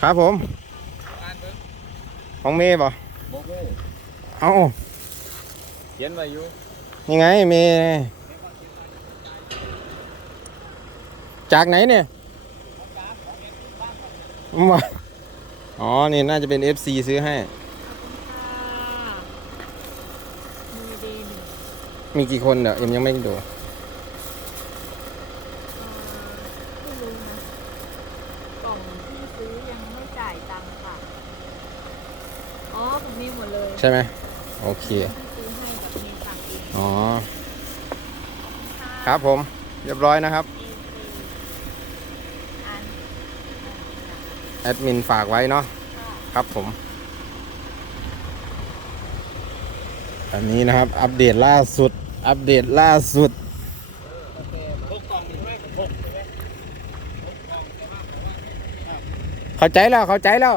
ครับผมอ่านเบิ่งของเมย์ป่ะบ่ฮู้เอ้าเขียนไว้อยู่ยังไงเมย์จากไหนเนี่ยมาอ๋อ นี่น่าจะเป็น FC ซื้อให้ มีดีหนึ่งมีกี่คนเดี๋ยวเอ็มยังไม่ดู ไม่รู้นะ กล่องที่ซื้อยังไม่จ่ายตังค์ค่ะ อ๋อผ มมีหมดเลยใช่ไหมโอเคที่ซื้อให้แบบมีสั่งเองอ๋อ ครับผม เรียบร้อยนะครับ อันแอดมินฝากไว้เนาะครับผมอันนี้นะครับ อัปเดตล่าสุด อัปเดตล่าสุดหกกล่องใช่ไหมหกใช่ไหมเข้าใจแล้ว เข้าใจแล้ว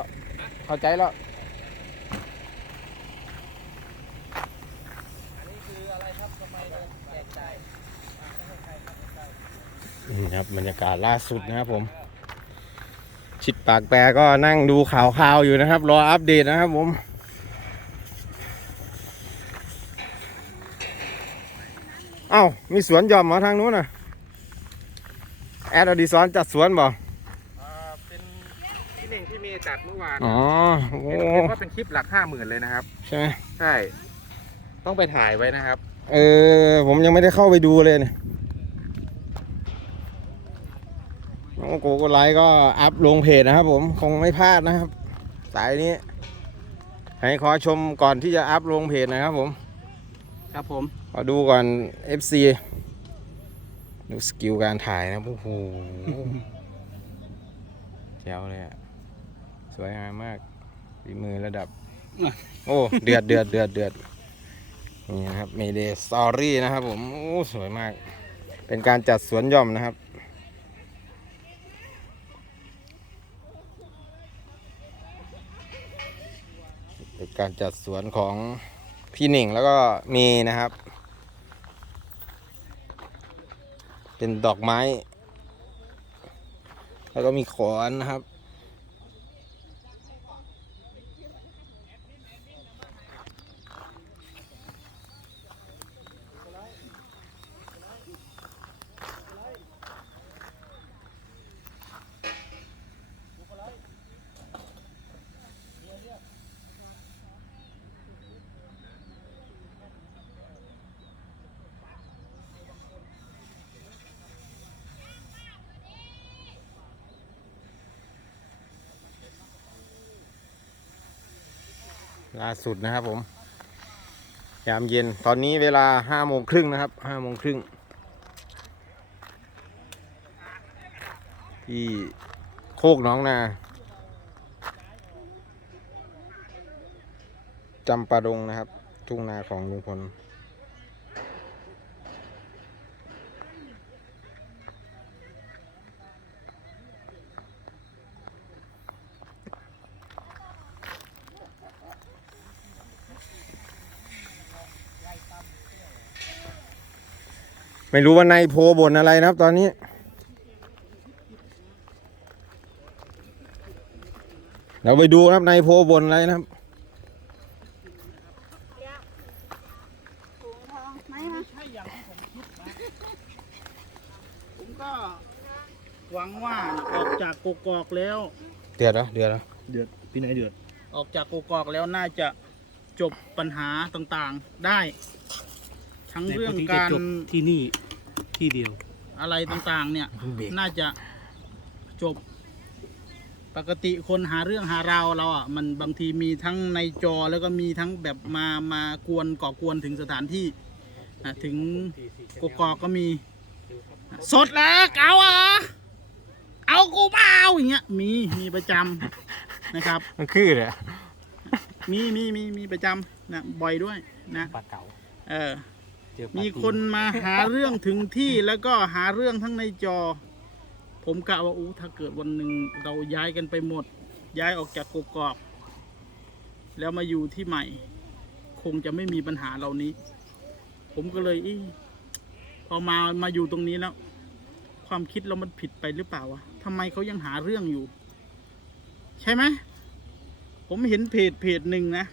เข้าใจแล้ว อันนี้คืออะไรครับทำไมเราแจกจ่าย นี่ครับบรรยากาศล่าสุดนะครับผม ชิดปากแปรก็นั่งดูข่าวข่าวๆอยู่นะครับ รออัปเดตนะครับผมเอ้ามีสวนหย่อมเหมาทางนู้นน่ะ แอดอดิซอนจัดสวนบ่อ่าเป็นที่หนึ่งที่เมย์จัดเมื่อวานอ๋อโอ้เห็นเห็นว่าเป็นคลิปหลักห้าหมื่นเลยนะครับ ใช่ไหมใช่ ต้องไปถ่ายไว้นะครับ เออ ผมยังไม่ได้เข้าไปดูเลยเนี่ยน้อง โกโกไลท์ก็อัพลงเพจนะครับผมคงไม่พลาดนะครับ สายนี้ ให้ขอชมก่อนที่จะอัพลงเพจนะครับผมครับผมขอดูก่อน FC ดูสกิลการถ่ายนะโอ้โหแจ๋วเลยอะสวยงามมากฝีมือระดับ โอ้เดือดเดือดเดือดเดือดนี่นะครับเมเดสตอรี่นะครับผม โอ้ สวยมาก เป็นการจัดสวนหย่อมนะครับ เป็นการจัดสวนของพี่หนิงแล้วก็เมย์นะครับ เป็นดอกไม้ แล้วก็มีขอนนะครับ ล่าสุดนะครับผม ยามเย็นตอนนี้เวลาห้าโมงครึ่งนะครับห้าโมงครึ่งที่โคกน้องนาจำปาดงนะครับ ทุ่งนาของลุงพล ไม่รู้ว่านายโพบ่นอะไรนะครับ ตอนนี้ เราไปดูนะครับนายโพบ่นอะไรนะครับถุงทองไหมมาใช่อย่างที่ผมคิดนะผมก็หวังว่าออกจากกกอกแล้ว เดือดเหรอเดือดเหรอเดือดพี่ไหนเดือด ออกจากกกอกแล้วน่าจะจบปัญหาต่างๆได้ ทั้งเรื่องการจบที่นี่ที่เดียว อะไรต่างๆ เนี่ยเบรกน่าจะจบปกติคนหาเรื่องหาราวเราอะมันบางทีมีทั้งในจอแล้วก็มีทั้งแบบมามากวนก่อกวนถึงสถานที่อะถึงกกอกก็มี สดแล้วเกาอะเอากูเปล่าอย่างเงี้ยมีมีประจำนะครับ มันคือเลยมีมีมีมีประจำนะบ่อยด้วยนะปลาเก๋าเออ เจอปามีตีคนมาหาเรื่องถึงที่แล้วก็หาเรื่องทั้งในจอ ผมกะว่าอู้ถ้าเกิดวันหนึ่งเราย้ายกันไปหมด ย้ายออกจากกกอก แล้วมาอยู่ที่ใหม่ คงจะไม่มีปัญหาเหล่านี้ ผมก็เลยอีพอมามาอยู่ตรงนี้แล้ว ความคิดเรามันผิดไปหรือเปล่าวะทำไมเขายังหาเรื่องอยู่ ใช่ไหมผมเห็นเพจเพจหนึ่งนะ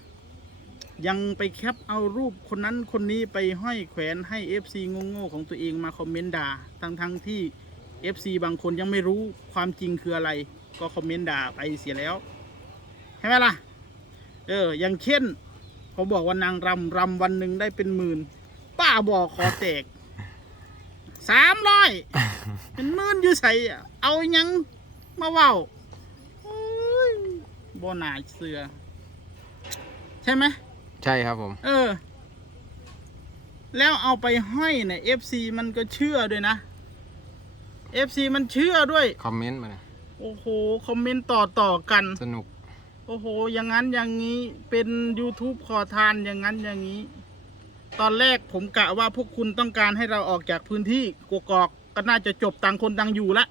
ยังไปแคปเอารูปคนนั้นคนนี้ไปห้อยแขวนให้ FC โง่ๆของตัวเองมาคอมเมนต์ด่าทั้งทั้งๆที่ FC บางคนยังไม่รู้ความจริงคืออะไร ก็คอมเมนต์ด่าไปเสียแล้วใช่ไหมล่ะ เออ อย่างเช่นเขาบอกว่านางรำรำวันหนึ่งได้เป็นหมื่นป้าบอกขอแตกสามร้อยเป็นหมื่นอยู่ใส่เอายังมาเว้าโอ้ยบ่หนาเสือ ใช่ไหม ใช่ครับผม เออ แล้วเอาไปห้อยเนี่ย FC มันก็เชื่อด้วยนะ FC มันเชื่อด้วย คอมเมนต์มาเลยโอ้โห คอมเมนต์ต่อต่อๆกัน สนุก โอ้โห อย่างนั้นอย่างนี้เป็น YouTube ขอทานอย่างนั้นอย่างนี้ ตอนแรกผมกะว่าพวกคุณต้องการให้เราออกจากพื้นที่กกอกก็น่าจะจบต่างคนต่างอยู่ละ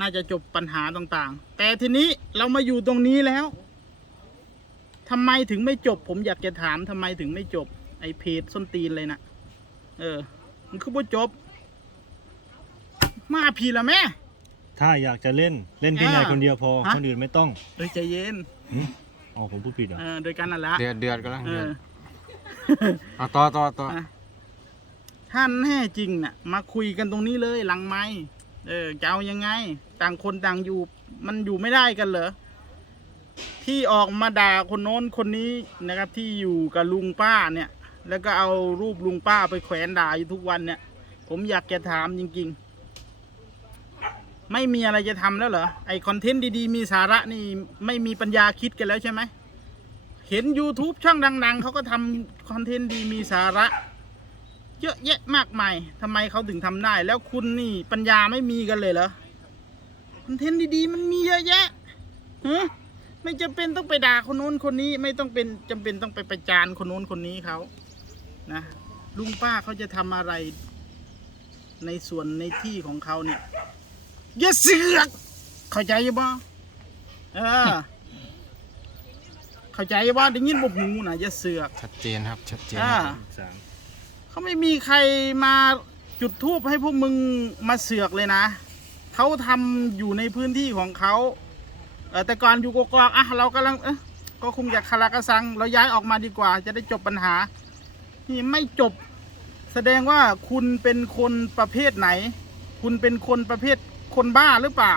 น่าจะจบปัญหาต่างๆ แต่ทีนี้เรามาอยู่ตรงนี้แล้ว ทำไมถึงไม่จบ ผมอยากจะถามทำไมถึงไม่จบ ไอเพจส้นตีนเลยนะเออ มันคือบ่จบ มาพีละแม่ ถ้าอยากจะเล่นเล่นแค่ใหญ่อ่าคนเดียวพอฮะ คนอื่นไม่ต้องเอ้ยใจเย็นอ๋อผมพูดผิดเหรอเออโดยกันนั่นแหละเดือดเดือดก็แล้วเอเดืออดเอาต่อต่อต่ออะ ท่านแน่จริงน่ะ มาคุยกันตรงนี้เลยหลังไม้เออจะเอายังไง ต่างคนต่างอยู่ มันอยู่ไม่ได้กันเหรอ ที่ออกมาด่าคนโน้นคนนี้นะครับ ที่อยู่กับลุงป้าเนี่ย แล้วก็เอารูปลุงป้าไปแขวนด่าอยู่ทุกวันเนี่ย ผมอยากจะถามจริง ๆ ไม่มีอะไรจะทำแล้วเหรอไอคอนเทนต์ดีๆ มีสาระนี่ไม่มีปัญญาคิดกันแล้วใช่ไหมเห็น YouTube ช่องดัง ๆเขาก็ทำคอนเทนต์ดีมีสาระ เยอะแยะมากมายทำไมเขาถึงทำได้ แล้วคุณนี่ปัญญาไม่มีกันเลยเหรอคอนเทนต์ดีๆมันมีเยอะแยะฮะ ไม่จำเป็นต้องไปด่าคนโน้นคนนี้ ไม่ต้องเป็นจำเป็นต้องไปประจานคนโน้นคนนี้เขานะลุงป้าเขาจะทำอะไร ในส่วนในที่ของเขาเนี่ยอย่าเสือก เข้าใจบ่เออ เข้าใจว่าได้ยินบกหูนะอย่าเสือกชัดเจนครับ ชัดเจนอ่าครับสามเขาไม่มีใครมาจุดทูบให้พวกมึงมาเสือกเลยนะเขาทำอยู่ในพื้นที่ของเขาเอแต่ก่อนอยู่กกอกอะเรากำลังเอะก็คงอยากคาราคาซัง เราย้ายออกมาดีกว่า จะได้จบปัญหา นี่ไม่จบ แสดงว่าคุณเป็นคนประเภทไหน คุณเป็นคนประเภทคนบ้าหรือเปล่า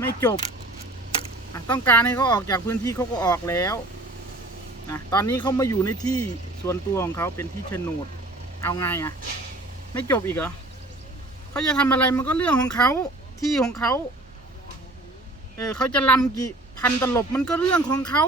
ไม่จบ ต้องการให้เขาออกจากพื้นที่เขาก็ออกแล้วนะตอนนี้เขามาอยู่ในที่ส่วนตัวของเขาเป็นที่โฉนด เอาไงอะ ไม่จบอีกเหรอเขาจะทำอะไรมันก็เรื่องของเขาที่ของเขา เออเขาจะลำกี่พันตลบมันก็เรื่องของเขา